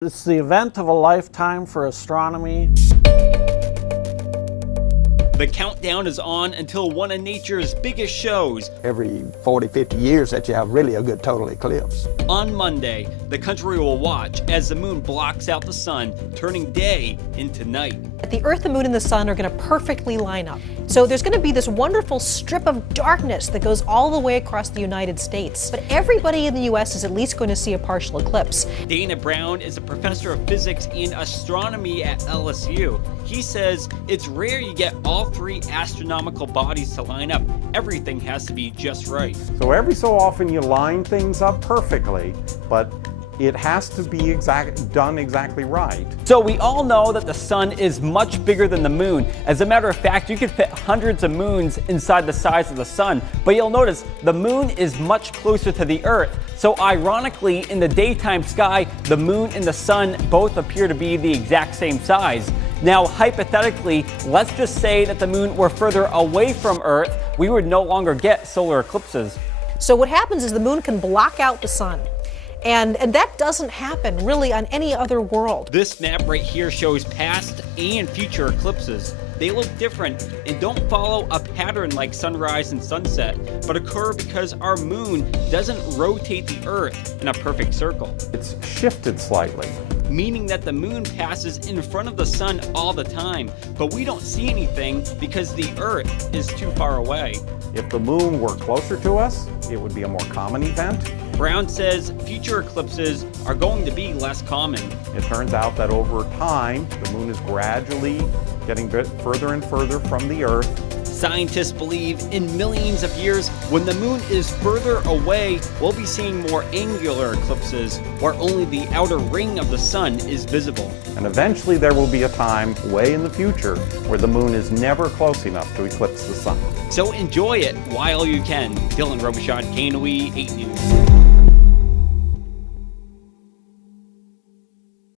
It's the event of a lifetime for astronomy. The countdown is on until one of nature's biggest shows. Every 40, 50 years that you have really a good total eclipse. On Monday, the country will watch as the moon blocks out the sun, turning day into night. The Earth, the Moon, and the Sun are going to perfectly line up. So there's going to be this wonderful strip of darkness that goes all the way across the United States. But everybody in the U.S. is at least going to see a partial eclipse. Dana Brown is a professor of physics and astronomy at LSU. He says it's rare you get all three astronomical bodies to line up. Everything has to be just right. So every so often you line things up perfectly, but it has to be done exactly right. So we all know that the sun is much bigger than the moon. As a matter of fact, you could fit hundreds of moons inside the size of the sun. But you'll notice the moon is much closer to the Earth. So ironically, in the daytime sky, the moon and the sun both appear to be the exact same size. Now, hypothetically, let's just say that the moon were further away from Earth, we would no longer get solar eclipses. So what happens is the moon can block out the sun. And that doesn't happen really on any other world. This map right here shows past and future eclipses. They look different and don't follow a pattern like sunrise and sunset, but occur because our moon doesn't rotate the Earth in a perfect circle. It's shifted slightly. Meaning that the moon passes in front of the sun all the time, but we don't see anything because the Earth is too far away. If the moon were closer to us, it would be a more common event. Brown says future eclipses are going to be less common. It turns out that over time, the moon is gradually getting further and further from the Earth. Scientists believe in millions of years, when the moon is further away, we'll be seeing more angular eclipses, where only the outer ring of the sun is visible. And eventually there will be a time way in the future where the moon is never close enough to eclipse the sun. So enjoy it while you can. Dylan Robichaud, KNOE 8 News.